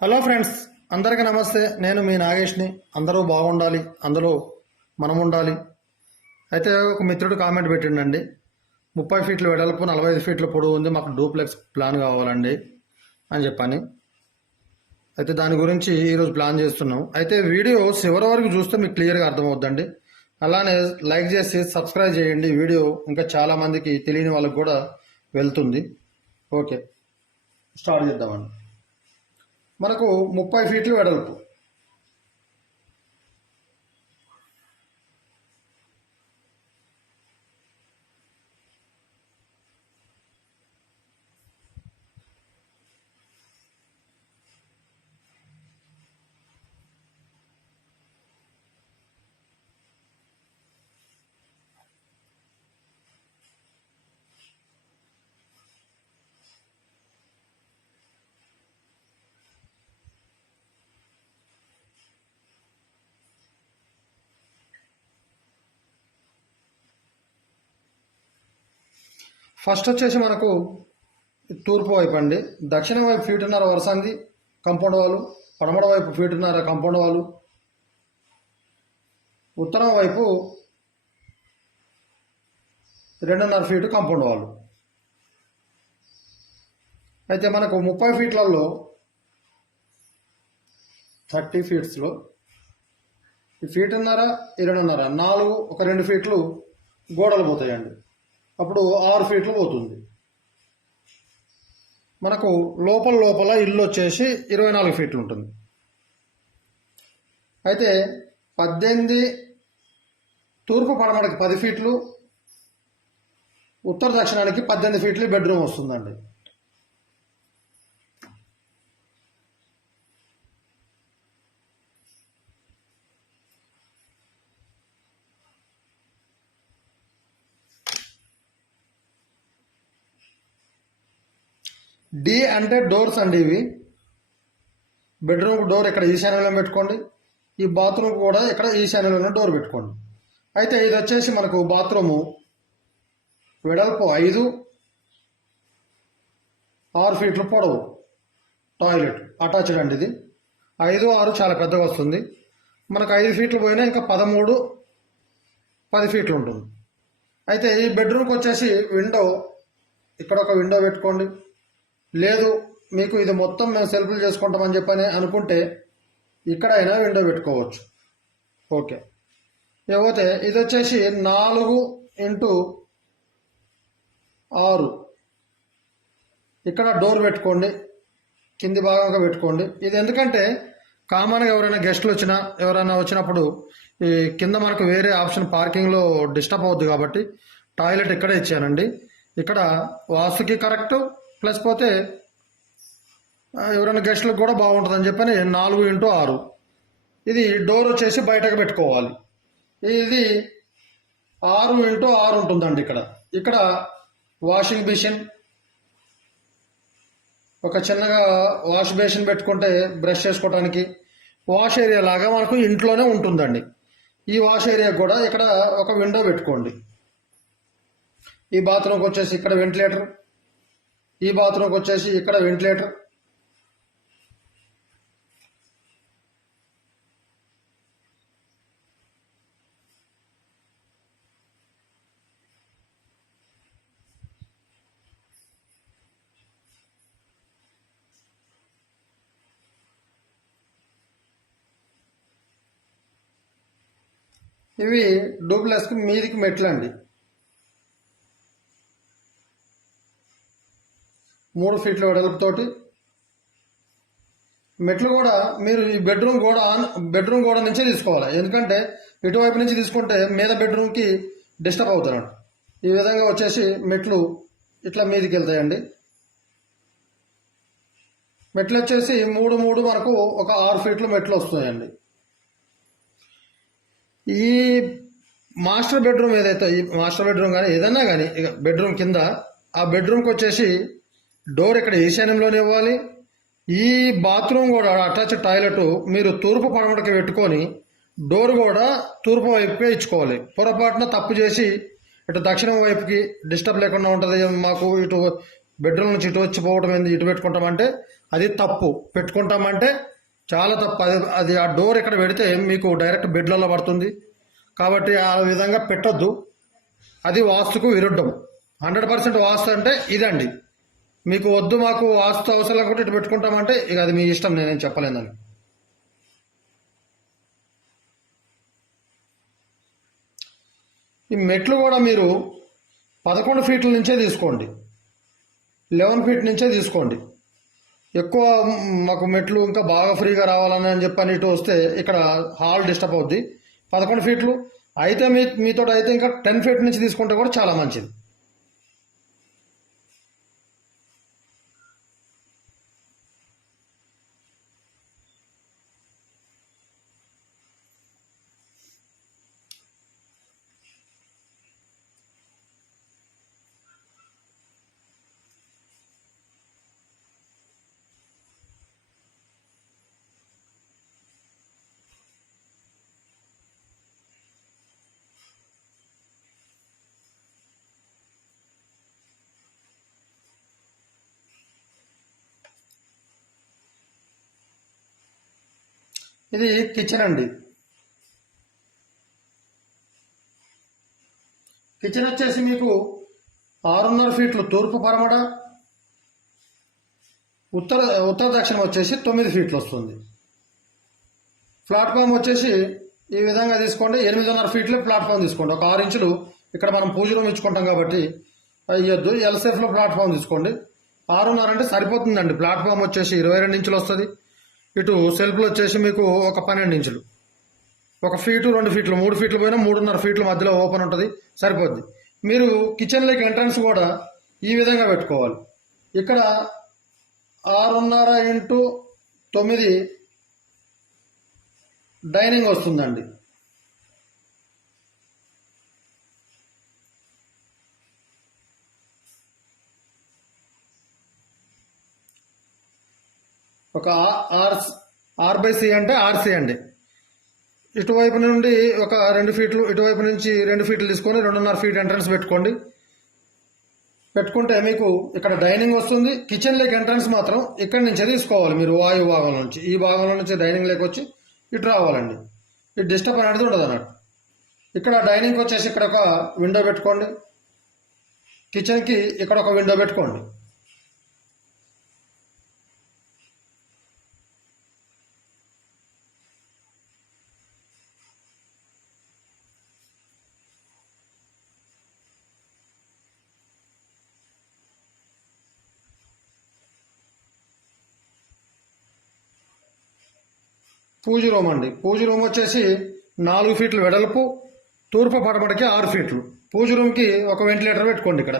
Hello friends అందరికీ నమస్తే. నేను మీ నాగేష్ని. అందరూ బాగుండాలి అందులో మనం ఉండాలి అయితే ఒక మిత్రుడు కామెంట్ పెట్టిండండి. ముప్పై ఫీట్లు వెడల్పు నలభై ఐదు ఫీట్ల పొడవు ఉంది మాకు డూప్లెక్స్ ప్లాన్ కావాలండి అని చెప్పని. అయితే దాని గురించి ఈరోజు ప్లాన్ చేస్తున్నాం. అయితే వీడియో చివరి వరకు చూస్తే మీకు క్లియర్గా అర్థమవుద్దండి. అలానే లైక్ చేసి సబ్స్క్రైబ్ చేయండి. వీడియో ఇంకా చాలామందికి తెలియని వాళ్ళకి కూడా వెళ్తుంది. ఓకే స్టార్ట్ చేద్దామండి. మనకు ముప్పై ఫీట్లు వెడల్పు. ఫస్ట్ వచ్చేసి మనకు తూర్పు వైపు అండి. దక్షిణ వైపు ఫీటున్నర వరసంది కంపౌండ్ వాళ్ళు పడమర వైపు ఫీటున్నర కంపౌండ్ వాళ్ళు ఉత్తరం వైపు రెండున్నర ఫీటు కంపౌండ్ వాళ్ళు అయితే మనకు ముప్పై ఫీట్లలో థర్టీ ఫీట్స్లో ఈ ఫీటున్నర ఈ రెండున్నర నాలుగు ఒక రెండు ఫీట్లు గోడలు పోతాయండి. అప్పుడు ఆరు ఫీట్లు పోతుంది. మనకు లోపల లోపల ఇల్లు వచ్చేసి ఇరవై నాలుగు ఫీట్లు ఉంటుంది. అయితే పద్దెనిమిది తూర్పు పడమడకి పది ఫీట్లు ఉత్తర దక్షిణానికి పద్దెనిమిది ఫీట్లు బెడ్రూమ్ వస్తుందండి. డి అంటే డోర్స్ అండి ఇవి. బెడ్రూమ్ డోర్ ఇక్కడ ఈశాన్యంలో పెట్టుకోండి. ఈ బాత్రూమ్ కూడా ఇక్కడ ఈశాన్యంలో డోర్ పెట్టుకోండి. అయితే ఇది వచ్చేసి మనకు బాత్రూము. వెడల్పు ఐదు. ఆరు ఫీట్లు పొడవు. టాయిలెట్ అటాచ్డ్ అండి ఇది. ఐదు ఆరు చాలా పెద్దగా వస్తుంది. మనకు ఐదు ఫీట్లు పోయినా ఇంకా పదమూడు పది ఫీట్లు ఉంటుంది. అయితే ఈ బెడ్రూమ్కి వచ్చేసి విండో ఇక్కడ ఒక విండో పెట్టుకోండి. లేదు మీకు ఇది మొత్తం మేము సెల్ఫ్లు చేసుకుంటామని చెప్పని అనుకుంటే ఇక్కడైనా విండో పెట్టుకోవచ్చు. ఓకే. ఇకపోతే ఇది వచ్చేసి నాలుగు ఇంటూ ఆరు. ఇక్కడ డోర్ పెట్టుకోండి కింది భాగంగా పెట్టుకోండి. ఇది ఎందుకంటే కామన్గా ఎవరైనా గెస్ట్లు వచ్చినా ఎవరైనా వచ్చినప్పుడు ఈ కింద మనకు వేరే ఆప్షన్ పార్కింగ్లో డిస్టర్బ్ అవుద్ది కాబట్టి టాయిలెట్ ఇక్కడే ఇచ్చానండి. ఇక్కడ వాసుకి కరెక్ట్ ప్లస్ పోతే ఎవరైనా గెస్టులకు కూడా బాగుంటుందని చెప్పని నాలుగు ఇంటూ ఆరు. ఇది డోర్ వచ్చేసి బయటకు పెట్టుకోవాలి. ఇది ఆరు ఇంటూ ఆరు ఉంటుందండి ఇక్కడ. ఇక్కడ వాషింగ్ మిషన్ ఒక చిన్నగా వాష్ బేసిన్ పెట్టుకుంటే బ్రష్ చేసుకోవడానికి వాష్ ఏరియా లాగా మనకు ఇంట్లోనే ఉంటుందండి. ఈ వాష్ ఏరియా కూడా ఇక్కడ ఒక విండో పెట్టుకోండి. ఈ బాత్రూమ్కి వచ్చేసి ఇక్కడ వెంటిలేటర్ ఈ బాత్రూమ్కి వచ్చేసి ఇక్కడ వెంటిలేటర్. ఇవి డూప్లెస్కి మీదికి మెట్లు అండి మూడు ఫీట్ల వెడల్పుతోటి. మెట్లు కూడా మీరు ఈ బెడ్రూమ్ గోడ ఆన్ బెడ్రూమ్ గోడ నుంచే తీసుకోవాలి. ఎందుకంటే ఇటువైపు నుంచి తీసుకుంటే మీద బెడ్రూమ్కి డిస్టర్బ్ అవుతాడు ఈ విధంగా వచ్చేసి మెట్లు ఇట్లా మీదికి వెళ్తాయండి మెట్లు వచ్చేసి మూడు మూడు మనకు ఒక ఆరు ఫీట్లు మెట్లు వస్తాయండి. ఈ మాస్టర్ బెడ్రూమ్ ఏదైతే ఈ మాస్టర్ బెడ్రూమ్ కానీ ఏదైనా కానీ ఇక బెడ్రూమ్ కింద ఆ బెడ్రూమ్కి వచ్చేసి డోర్ ఇక్కడ ఈశాన్యంలోనే ఇవ్వాలి? ఈ బాత్రూమ్ కూడా అటాచ్ టాయిలెట్ మీరు తూర్పు పడమటకి పెట్టుకొని డోర్ కూడా తూర్పు వైపుకే ఇచ్చుకోవాలి. పొరపాటున తప్పు చేసి ఇటు దక్షిణం వైపుకి డిస్టర్బ్ లేకుండా ఉంటుంది. మాకు ఇటు బెడ్రూమ్ నుంచి ఇటు వచ్చి పోవడం ఏంది? ఇటు పెట్టుకుంటామంటే అది తప్పు. పెట్టుకుంటామంటే చాలా తప్పు. అది అది ఆ డోర్ ఇక్కడ పెడితే మీకు డైరెక్ట్ బెడ్లలో పడుతుంది. కాబట్టి ఆ విధంగా పెట్టద్దు. అది వాస్తుకు విరుద్ధం. హండ్రెడ్ పర్సెంట్ వాస్తు అంటే ఇదండి. మీకు వద్దు మాకు ఆస్తు అవసరం లేకపోతే ఇటు పెట్టుకుంటామంటే ఇక అది మీ ఇష్టం నేనేం చెప్పలేనని. ఈ మెట్లు కూడా మీరు పదకొండు ఫీట్ల నుంచే తీసుకోండి. లెవెన్ ఫీట్ నుంచే తీసుకోండి. ఎక్కువ మాకు మెట్లు ఇంకా బాగా ఫ్రీగా రావాలని అని చెప్పని ఇటు వస్తే ఇక్కడ హాల్ డిస్టర్బ్ అవుద్ది. పదకొండు ఫీట్లు. అయితే మీ మీతో అయితే ఇంకా టెన్ ఫీట్ నుంచి తీసుకుంటే కూడా చాలా మంచిది. ఇది కిచెన్ అండి. కిచెన్ వచ్చేసి మీకు ఆరున్నర ఫీట్లు తూర్పు పరమడ ఉత్తర ఉత్తర దక్షిణం వచ్చేసి తొమ్మిది ఫీట్లు వస్తుంది. ప్లాట్ఫామ్ వచ్చేసి ఈ విధంగా తీసుకోండి ఎనిమిదిన్నర ఫీట్లే ప్లాట్ఫామ్ తీసుకోండి. ఒక ఆరు ఇంచులు ఇక్కడ మనం పూజ రూమ్ ఇచ్చుకుంటాం కాబట్టి అయ్యొద్దు ఎల్సేఫ్లో ప్లాట్ఫామ్ తీసుకోండి. ఆరున్నర అంటే సరిపోతుందండి. ప్లాట్ఫామ్ వచ్చేసి ఇరవై రెండు ఇంచులు వస్తుంది. ఇటు సెల్ఫ్లు వచ్చేసి మీకు ఒక పన్నెండు ఇంచులు. ఒక ఫీటు రెండు ఫీట్లు మూడు ఫీట్లు పోయినా మూడున్నర ఫీట్ల మధ్యలో ఓపెన్ ఉంటుంది సరిపోద్ది. మీరు కిచెన్లోకి ఎంట్రన్స్ కూడా ఈ విధంగా పెట్టుకోవాలి. ఇక్కడ ఆరున్నర ఇంటూ తొమ్మిది డైనింగ్ వస్తుందండి. ఒక ఆర్ ఆర్ బై సి అంటే ఆర్సి అండి. ఇటువైపు నుండి ఒక రెండు ఫీట్లు ఇటువైపు నుంచి రెండు ఫీట్లు తీసుకొని రెండున్నర ఫీట్ ఎంట్రన్స్ పెట్టుకోండి. పెట్టుకుంటే మీకు ఇక్కడ డైనింగ్ వస్తుంది. కిచెన్ లేక్ ఎంట్రన్స్ మాత్రం ఇక్కడ నుంచే తీసుకోవాలి మీరు వాయు భాగం నుంచి. ఈ భాగంలో నుంచి డైనింగ్ లేక్ వచ్చి ఇటు రావాలండి. ఇటు డిస్టర్బ్ అనేది ఉండదు అన్నట్టు. ఇక్కడ డైనింగ్కి వచ్చేసి ఇక్కడ ఒక విండో పెట్టుకోండి. కిచెన్కి ఇక్కడ ఒక విండో పెట్టుకోండి. పూజ రూమ్ అండి పూజ రూమ్ వచ్చేసి నాలుగు ఫీట్లు వెడల్పు తూర్పు పడమటికి ఆరు ఫీట్లు. పూజ రూమ్కి ఒక వెంటిలేటర్ పెట్టుకోండి ఇక్కడ.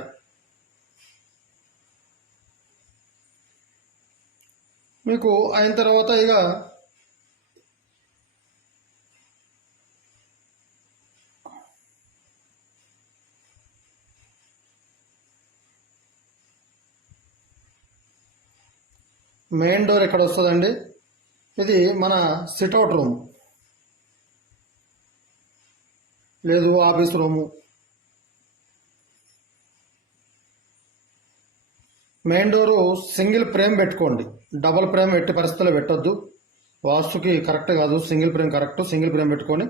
మీకు అయిన తర్వాత ఇక మెయిన్ డోర్ ఎక్కడ వస్తుందండి? ఇది మన సిట్అవుట్ రూమ్ లేదు office room main door single frame పెట్టుకోండి. డబల్ ఫ్రేమ్ ఎట్టి పరిస్థితుల్లో పెట్టొద్దు. వాస్తుకి కరెక్ట్ కాదు. Single frame correct single frame పెట్టుకొని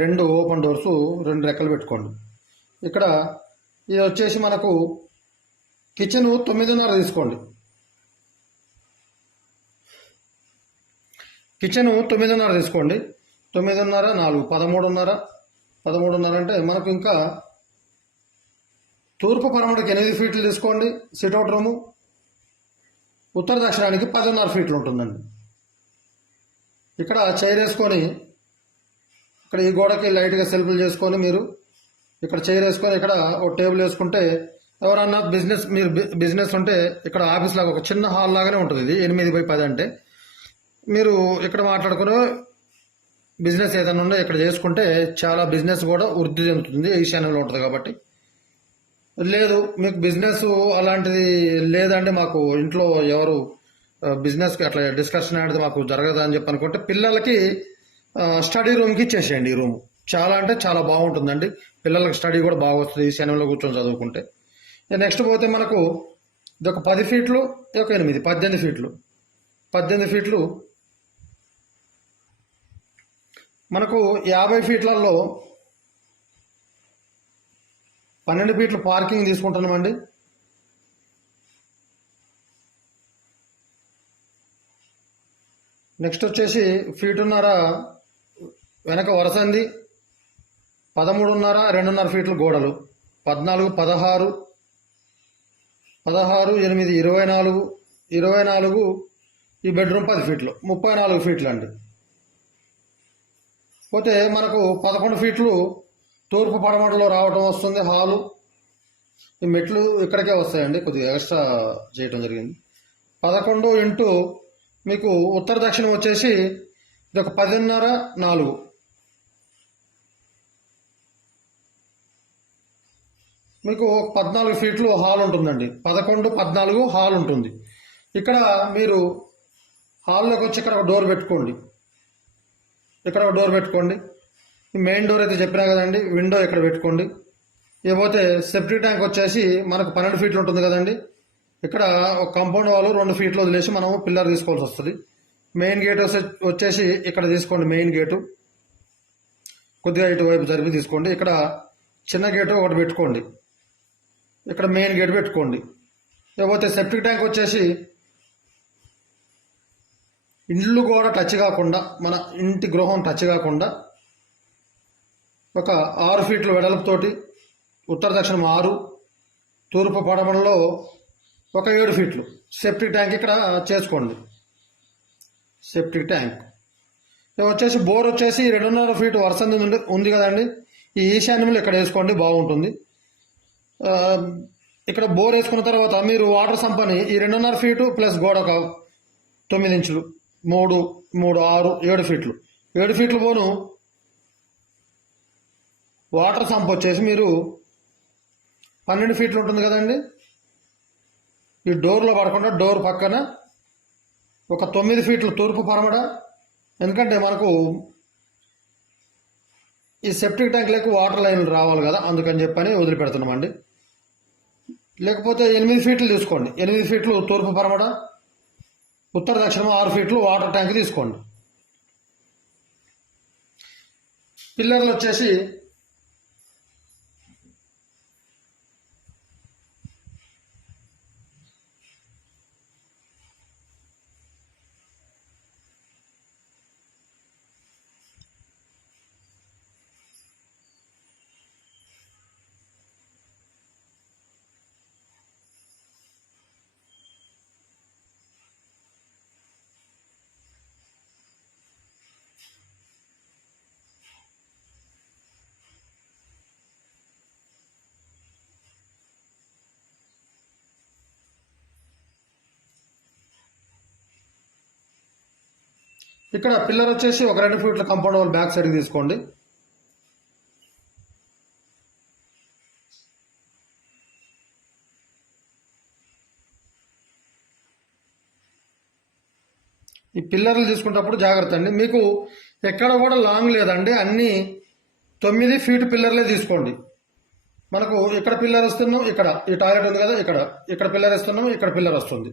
రెండు ఓపెన్ డోర్స్ రెండు రెక్కలు పెట్టుకోండి. ఇక్కడ ఇది వచ్చేసి మనకు కిచెన్ తొమ్మిదిన్నర తీసుకోండి. కిచెన్ తొమ్మిదిన్నర తీసుకోండి. తొమ్మిదిన్నర నాలుగు పదమూడున్నర. పదమూడున్నర అంటే మనకు ఇంకా తూర్పు పరమడికి ఎనిమిది ఫీట్లు తీసుకోండి. Sit-out room. ఉత్తర దక్షిణానికి పదిన్నర ఫీట్లు ఉంటుందండి. ఇక్కడ చైర్ వేసుకొని ఇక్కడ ఈ గోడకి లైట్గా సెల్ఫ్లు చేసుకొని మీరు ఇక్కడ చైర్ వేసుకొని ఇక్కడ ఒక టేబుల్ వేసుకుంటే ఎవరన్నా బిజినెస్ మీరు బి- బిజినెస్ ఉంటే ఇక్కడ ఆఫీస్ లాగా ఒక చిన్న హాల్ లాగానే ఉంటుంది ఇది. ఎనిమిది బై పది అంటే. మీరు ఇక్కడ మాట్లాడుకునే బిజినెస్ ఏదైనా ఉందో ఇక్కడ చేసుకుంటే చాలా బిజినెస్ కూడా వృద్ధి చెందుతుంది. ఈశాన్యంలో ఉంటుంది కాబట్టి. లేదు మీకు బిజినెస్ అలాంటిది లేదంటే మాకు ఇంట్లో ఎవరు బిజినెస్కి అట్లా డిస్కషన్ అనేది మాకు జరగదు అని చెప్పి అనుకుంటే పిల్లలకి స్టడీ రూమ్కి ఇచ్చేసేయండి ఈ రూమ్ చాలా అంటే చాలా బాగుంటుందండి. పిల్లలకి స్టడీ కూడా బాగా వస్తుంది ఈ శనిలో కూర్చొని చదువుకుంటే. నెక్స్ట్ పోతే మనకు ఇది ఒక పది ఫీట్లు ఇది ఒక ఎనిమిది పద్దెనిమిది ఫీట్లు పద్దెనిమిది ఫీట్లు మనకు యాభై ఫీట్లలో పన్నెండు ఫీట్లు పార్కింగ్ తీసుకుంటున్నామండి. నెక్స్ట్ వచ్చేసి ఫీటున్నర వెనక వరసంది పదమూడున్నర రెండున్నర ఫీట్ల గోడలు. పద్నాలుగు పదహారు పదహారు ఎనిమిది ఇరవై నాలుగు ఇరవై నాలుగు ఈ బెడ్రూమ్ పది ఫీట్లు. ముప్పై నాలుగు ఫీట్లు అండి పోతే మనకు పదకొండు ఫీట్లు తూర్పు పడమటలో రావటం వస్తుంది హాలు. ఈ మెట్లు ఇక్కడికే వస్తాయండి కొద్దిగా ఎక్స్ట్రా చేయటం జరిగింది. పదకొండు ఇంటూ మీకు ఉత్తర దక్షిణం వచ్చేసి ఇది ఒక పదిన్నర నాలుగు. మీకు ఒక పద్నాలుగు ఫీట్లు హాల్ ఉంటుందండి. పదకొండు పద్నాలుగు హాల్ ఉంటుంది. ఇక్కడ మీరు హాల్లోకి వచ్చి ఇక్కడ ఒక డోర్ పెట్టుకోండి. ఇక్కడ ఒక డోర్ పెట్టుకోండి. మెయిన్ డోర్ అయితే చెప్పినా కదండి విండో ఇక్కడ పెట్టుకోండి. ఇకపోతే సెప్టిక్ ట్యాంక్ వచ్చేసి మనకు పన్నెండు ఫీట్లు ఉంటుంది కదండి. ఇక్కడ ఒక కంపౌండ్ వాళ్ళు రెండు ఫీట్లు వదిలేసి మనము పిల్లర్ తీసుకోవాల్సి వస్తుంది. మెయిన్ గేట్ వచ్చేసి ఇక్కడ తీసుకోండి మెయిన్ గేటు కొద్దిగా ఇటువైపు జరిపి తీసుకోండి. ఇక్కడ చిన్న గేటు ఒకటి పెట్టుకోండి. ఇక్కడ మెయిన్ గేట్ పెట్టుకోండి. లేకపోతే సెప్టిక్ ట్యాంక్ వచ్చేసి ఇల్లు కూడా టచ్ కాకుండా మన ఇంటి గృహం టచ్ కాకుండా ఒక ఆరు ఫీట్ల వెడల్పుతోటి ఉత్తర దక్షిణం ఆరు తూర్పు పడమలో ఒక ఏడు ఫీట్లు. సెప్టిక్ ట్యాంక్ ఇక్కడ చేసుకోండి. సెప్టిక్ ట్యాంక్ వచ్చేసి బోర్ వచ్చేసి రెండున్నర ఫీట్ వరుస ఉంది ఉంది కదండి. ఈ ఈశాన్యంలో ఇక్కడ వేసుకోండి బాగుంటుంది. ఇక్కడ బోర్ వేసుకున్న తర్వాత మీరు వాటర్ సంపని ఈ రెండున్నర ఫీటు ప్లస్ గోడ ఒక తొమ్మిది ఇంచులు. మూడు మూడు ఆరు ఏడు ఫీట్లు. ఏడు ఫీట్లు పోను. వాటర్ సంప్ వచ్చేసి మీరు పన్నెండు ఫీట్లు ఉంటుంది కదండి. ఈ డోర్లో పడకుండా డోర్ పక్కన ఒక తొమ్మిది ఫీట్లు తూర్పు పరమడ. ఎందుకంటే మనకు ఈ సెప్టిక్ ట్యాంక్లకు వాటర్ లైన్లు రావాలి కదా అందుకని చెప్పని వదిలిపెడుతున్నామండి. లేకపోతే ఎనిమిది ఫీట్లు తీసుకోండి. ఎనిమిది ఫీట్లు తూర్పు పరమడ ఉత్తర దక్షిణం ఆరు ఫీట్లు వాటర్ ట్యాంక్ తీసుకోండి. పిల్లర్లు వచ్చేసి ఇక్కడ పిల్లర్ వచ్చేసి ఒక రెండు ఫీట్ల కంపౌండ్ వాల్ బ్యాక్ సైడ్ తీసుకోండి. ఈ పిల్లర్లు తీసుకునేటప్పుడు జాగ్రత్త అండి. మీకు ఎక్కడ కూడా లాంగ్ లేదండి. అన్ని తొమ్మిది ఫీట్ పిల్లర్లే తీసుకోండి. మనకు ఇక్కడ పిల్లర్ వస్తున్నాం ఇక్కడ. ఈ టాయిలెట్ ఉంది కదా ఇక్కడ. ఇక్కడ పిల్లర్ ఇస్తున్నాం ఇక్కడ పిల్లర్ వస్తుంది.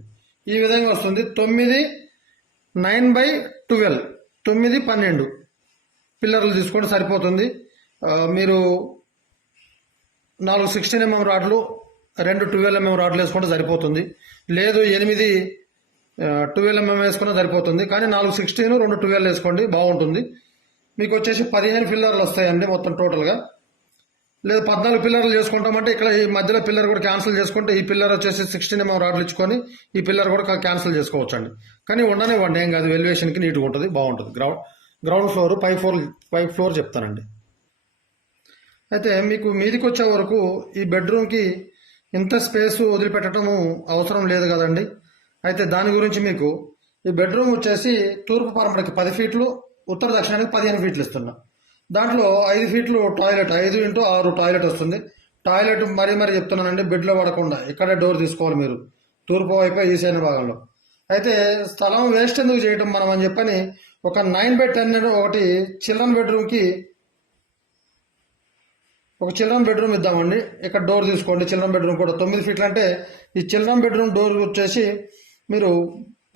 ఈ విధంగా వస్తుంది. తొమ్మిది నైన్ బై ట్వెల్వ్ తొమ్మిది పన్నెండు. పిల్లర్లు తీసుకుంటే సరిపోతుంది. మీరు నాలుగు సిక్స్టీన్ ఎంఎం రాడ్లు రెండు ట్వెల్వ్ ఎంఎం రాడ్లు వేసుకుంటే సరిపోతుంది. లేదు ఎనిమిది ట్వెల్వ్ ఎంఎం వేసుకున్నా సరిపోతుంది. కానీ నాలుగు సిక్స్టీన్ రెండు ట్వెల్వ్ వేసుకోండి బాగుంటుంది. మీకు వచ్చేసి పదిహేను ఫిల్లర్లు వస్తాయండి మొత్తం టోటల్గా లేదు పద్నాలుగు పిల్లర్లు చేసుకుంటామంటే ఇక్కడ ఈ మధ్యలో పిల్లర్ కూడా క్యాన్సిల్ చేసుకుంటే ఈ పిల్లర్ వచ్చేసి సిక్స్టీన్ ఎంఎం రాడ్లు ఇచ్చుకొని ఈ పిల్లర్ కూడా క్యాన్సిల్ చేసుకోవచ్చు అండి కానీ ఉండనివ్వండి ఏం కాదు వెల్యువేషన్కి నీట్గా ఉంటుంది బాగుంటుంది. గ్రౌండ్ గ్రౌండ్ ఫ్లోర్ పై ఫ్లోర్ పై ఫ్లోర్ చెప్తానండి. అయితే మీకు మీదికి వచ్చే వరకు ఈ బెడ్రూమ్కి ఇంత స్పేస్ వదిలిపెట్టడం అవసరం లేదు కదండి. అయితే దాని గురించి మీకు ఈ బెడ్రూమ్ వచ్చేసి తూర్పు పరమడకి పది ఫీట్లు ఉత్తర దక్షిణానికి పదిహేను ఫీట్లు ఇస్తున్నాం. దాంట్లో ఐదు ఫీట్లు టాయిలెట్ ఐదు ఇంటూ ఆరు టాయిలెట్ వస్తుంది. టాయిలెట్ మరీ మరీ చెప్తున్నానండి బెడ్లో పడకుండా ఇక్కడే డోర్ తీసుకోవాలి మీరు. తూర్పు వైపు ఈశాన్య భాగంలో. అయితే స్థలం వేస్ట్ ఎందుకు చేయటం మనం అని చెప్పని ఒక నైన్ బై టెన్ ఒకటి చిల్డ్రన్ బెడ్రూమ్కి ఒక చిల్డ్రన్ బెడ్రూమ్ ఇద్దామండి. ఇక్కడ డోర్ తీసుకోండి చిల్డ్రన్ బెడ్రూమ్ కూడా. తొమ్మిది ఫీట్లు అంటే ఈ చిల్డ్రన్ బెడ్రూమ్ డోర్ వచ్చేసి మీరు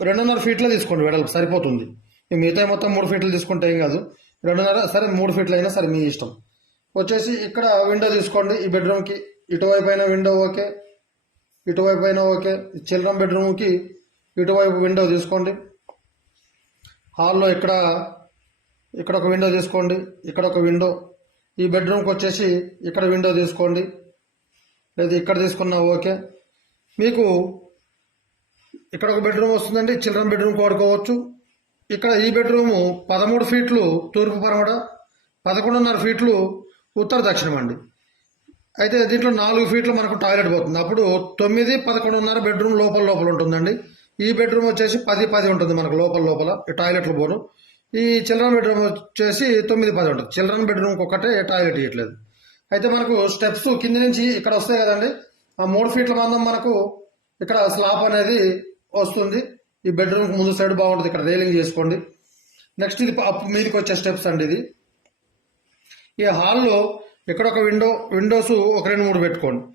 రెండున్నర ఫీట్లో తీసుకోండి వెడల్పు సరిపోతుంది. మిగతా మొత్తం మూడు ఫీట్లు తీసుకుంటే ఏం కాదు. రెండున్నర సరే మూడు ఫీట్లు అయినా సరే మీ ఇష్టం. వచ్చేసి ఇక్కడ విండో తీసుకోండి ఈ బెడ్రూమ్కి ఇటువైపు అయినా విండో ఓకే. ఇటువైపు అయినా ఓకే. చిల్డ్రన్ బెడ్రూమ్కి ఇటువైపు విండో తీసుకోండి. హాల్లో ఇక్కడ ఇక్కడ ఒక విండో తీసుకోండి ఇక్కడ ఒక విండో ఈ బెడ్రూమ్కి వచ్చేసి ఇక్కడ విండో తీసుకోండి. లేదా ఇక్కడ తీసుకున్నా ఓకే. మీకు ఇక్కడ ఒక బెడ్రూమ్ వస్తుందండి చిల్డ్రన్ బెడ్రూమ్ వాడుకోవచ్చు. ఇక్కడ ఈ బెడ్రూము పదమూడు ఫీట్లు తూర్పు పరమడ పదకొండున్నర ఫీట్లు ఉత్తర దక్షిణం అండి. అయితే దీంట్లో నాలుగు ఫీట్లు మనకు టాయిలెట్ పోతుంది. అప్పుడు తొమ్మిది పదకొండున్నర బెడ్రూమ్ లోపల లోపల ఉంటుందండి. ఈ బెడ్రూమ్ వచ్చేసి పది పది ఉంటుంది మనకు లోపల లోపల ఈ టాయిలెట్లు పోను. ఈ చిల్డ్రన్ బెడ్రూమ్ వచ్చేసి తొమ్మిది పది ఉంటుంది. చిల్డ్రన్ బెడ్రూమ్కి ఒక్కటే టాయిలెట్ ఇవ్వట్లేదు అయితే మనకు స్టెప్స్ కింది నుంచి ఇక్కడ వస్తాయి కదండి. ఆ మూడు ఫీట్ల మందం మనకు ఇక్కడ స్లాబ్ అనేది వస్తుంది. ఈ బెడ్రూమ్కి ముందు సైడ్ బాగుంటుంది ఇక్కడ రైలింగ్ చేసుకోండి. నెక్స్ట్ ఇది అప్ మీదకి వచ్చే స్టెప్స్ అండి ఇది. ఈ హాల్లో ఇక్కడ ఒక విండో విండోస్ ఒక రెండు మూడు పెట్టుకోండి.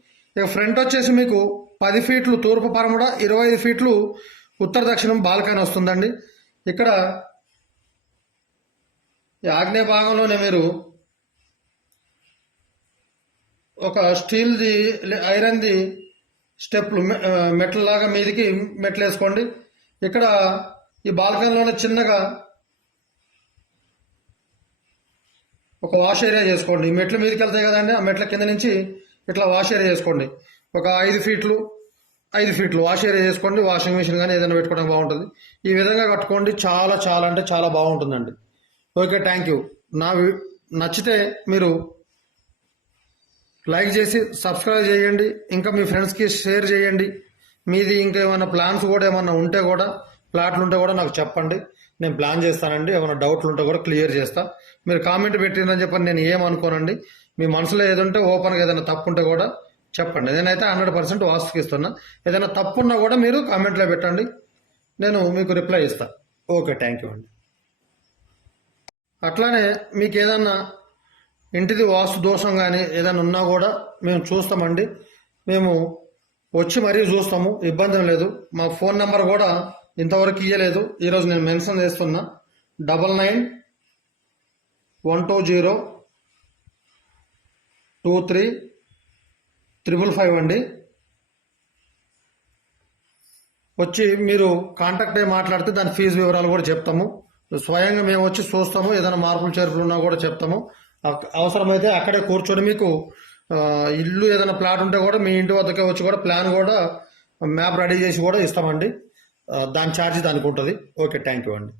ఇక ఫ్రంట్ వచ్చేసి మీకు పది ఫీట్లు తూర్పు పరమడ ఇరవై ఐదు ఫీట్లు ఉత్తర దక్షిణం బాల్కనీ వస్తుందండి. ఇక్కడ ఈ ఆగ్నేయ భాగంలోనే మీరు ఒక స్టీల్ది ఐరన్ది స్టెప్లు మె- ఆ, మెట్లలాగా మీదికి మెట్లు వేసుకోండి. ఇక్కడ ఈ బాల్కనీలోనే చిన్నగా ఒక వాష్ ఏరియా చేసుకోండి. మెట్లు మెట్ల మీదకి వెళ్తాయి కదండి ఆ మెట్ల కింద నుంచి ఇట్లా వాష్ ఏరియా చేసుకోండి. ఒక ఐదు ఫీట్లు ఐదు ఫీట్లు వాష్ ఏరియా చేసుకోండి. వాషింగ్ మిషన్ కానీ ఏదైనా పెట్టుకోవడం బాగుంటుంది. ఈ విధంగా కట్టుకోండి. చాలా చాలా అంటే చాలా బాగుంటుందండి. Okay thank you. నా నచ్చితే మీరు లైక్ చేసి సబ్స్క్రైబ్ చేయండి. ఇంకా మీ ఫ్రెండ్స్కి షేర్ చేయండి. మీది ఇంకా ఏమైనా ప్లాన్స్ కూడా ఏమైనా ఉంటే కూడా ప్లాట్లు ఉంటే కూడా నాకు చెప్పండి. నేను ప్లాన్ చేస్తానండి. ఏమైనా డౌట్లు ఉంటే కూడా క్లియర్ చేస్తా. మీరు కామెంట్ పెట్టిందని చెప్పని నేను ఏమనుకోనండి మీ మనసులో ఏదంటే ఓపెన్గా ఏదైనా తప్పు ఉంటే కూడా చెప్పండి. నేనైతే హండ్రెడ్ పర్సెంట్ వాస్తుకి ఇస్తున్నా. ఏదైనా తప్పు ఉన్నా కూడా మీరు కామెంట్లో పెట్టండి. నేను మీకు రిప్లై ఇస్తా. ఓకే థ్యాంక్ యూ అండి. అట్లానే మీకు ఏదన్నా ఇంటిది వాస్తు దోషం కానీ ఏదైనా ఉన్నా కూడా మేము చూస్తామండి. మేము వచ్చి మరీ చూస్తాము ఇబ్బంది లేదు. మా ఫోన్ నెంబర్ కూడా ఇంతవరకు ఇయ్యలేదు. ఈరోజు నేను మెన్షన్ చేస్తున్నా. Double nine one two zero two three triple five అండి. వచ్చి మీరు కాంటాక్ట్ అయ్యి మాట్లాడితే దాని ఫీజు వివరాలు కూడా చెప్తాము. స్వయంగా మేము వచ్చి చూస్తాము. ఏదైనా మార్పులు చేర్పులు ఉన్నా కూడా చెప్తాము. అవసరమైతే అక్కడే కూర్చొని మీకు ఇల్లు ఏదైనా ప్లాట్ ఉంటే కూడా మీ ఇంటి వద్దకే వచ్చి కూడా ప్లాన్ కూడా మ్యాప్ రెడీ చేసి కూడా ఇస్తామండి. దాని ఛార్జ్ దానికి ఉంటుంది. ఓకే థ్యాంక్ యూ అండి.